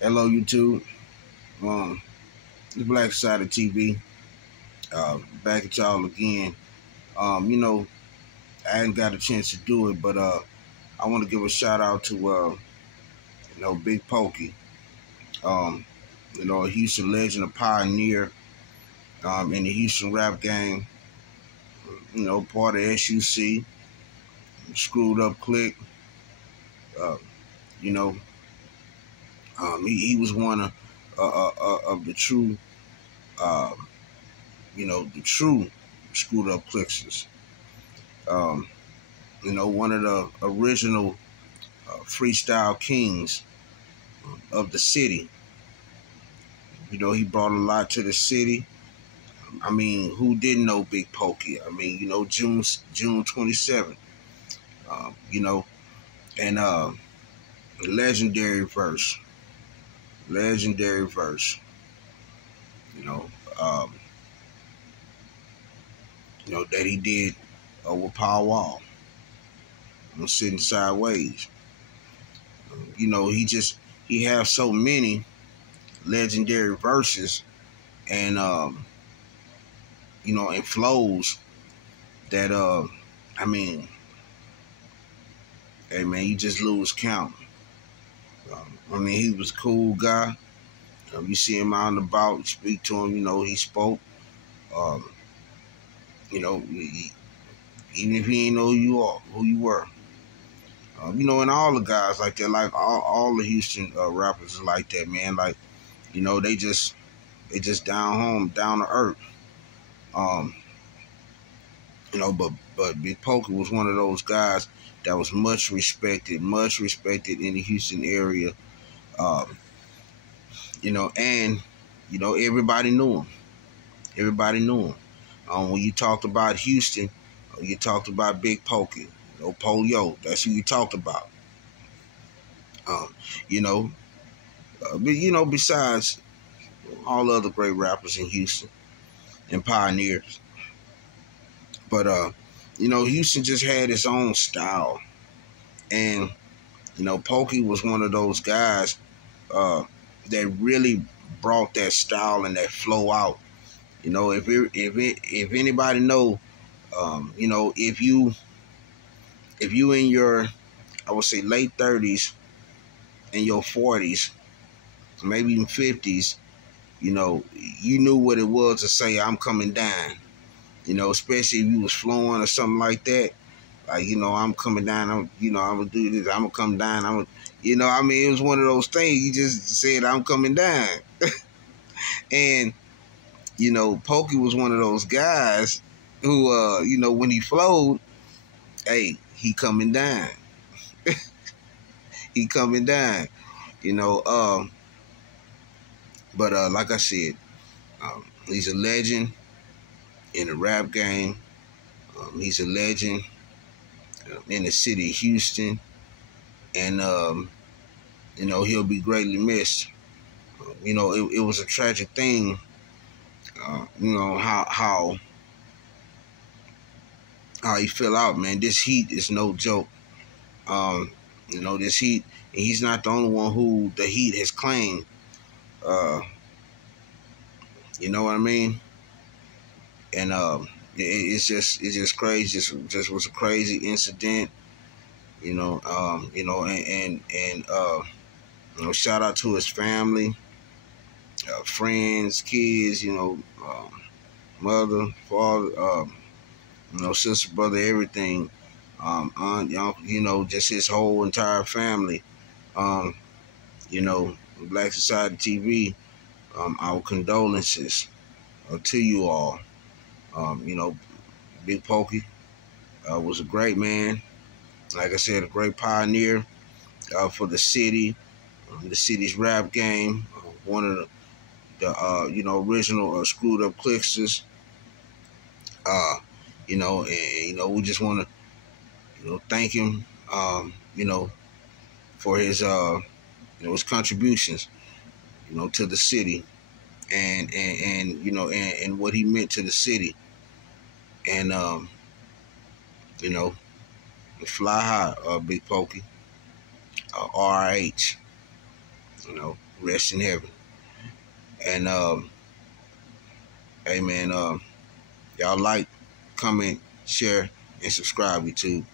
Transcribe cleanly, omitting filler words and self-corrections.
Hello, YouTube. It's Black Side of TV. Back at y'all again. Um, you know, I hadn't got a chance to do it, but I want to give a shout out to Big Pokey. A Houston legend, a pioneer in the Houston rap game. Part of SUC, Screwed Up Click. Uh, you know, he was one of the true, uh, the true Screwed Up Clickers. One of the original freestyle kings of the city. He brought a lot to the city. I mean, who didn't know Big Pokey? I mean, June 27th. Um, you know, and legendary verse, legendary verse. You know, um, that he did with Power Wall. Sitting sideways. He has so many legendary verses and and flows that I mean, hey man, you just lose count. He was a cool guy. You see him out and about, you speak to him, he spoke. Um, even if he didn't know who you were. And all the guys like that, like all the Houston rappers are like that, man. Like, they just down home, down to earth. But Big Pokey was one of those guys that was much respected in the Houston area. And everybody knew him. Everybody knew him. When you talked about Houston, you talked about Big Pokey. Polio, that's who you talked about. But besides all the other great rappers in Houston and pioneers. But Houston just had its own style. And, Pokey was one of those guys that really brought that style and that flow out. If anybody know, if you in your, I would say, late 30s and your 40s, maybe even 50s, you knew what it was to say, I'm coming down. Especially if you was flowing or something like that. Like, I'm coming down, I'm gonna do this, I'm gonna come down, it was one of those things, you just said, I'm coming down. And, Pokey was one of those guys who, when he flowed, hey, he coming down. He coming down, But like I said, he's a legend in the rap game. He's a legend in the city of Houston. And, he'll be greatly missed. It was a tragic thing, how he fell out, man. This heat is no joke. This heat, he's not the only one who the heat has claimed. You know what I mean? And it's just crazy. Just was a crazy incident. Shout out to his family, friends, kids. Mother, father, sister, brother, everything. Aunt, uncle, just his whole entire family. Black Society TV. Our condolences to you all. Big Pokey was a great man. Like I said, a great pioneer for the city, the city's rap game. One of the original Screwed Up Clicksters. We just want to, thank him, for his, his contributions, to the city, and what he meant to the city, and fly high, Big Pokey, RH, rest in heaven. And hey man, y'all like, comment, share, and subscribe YouTube.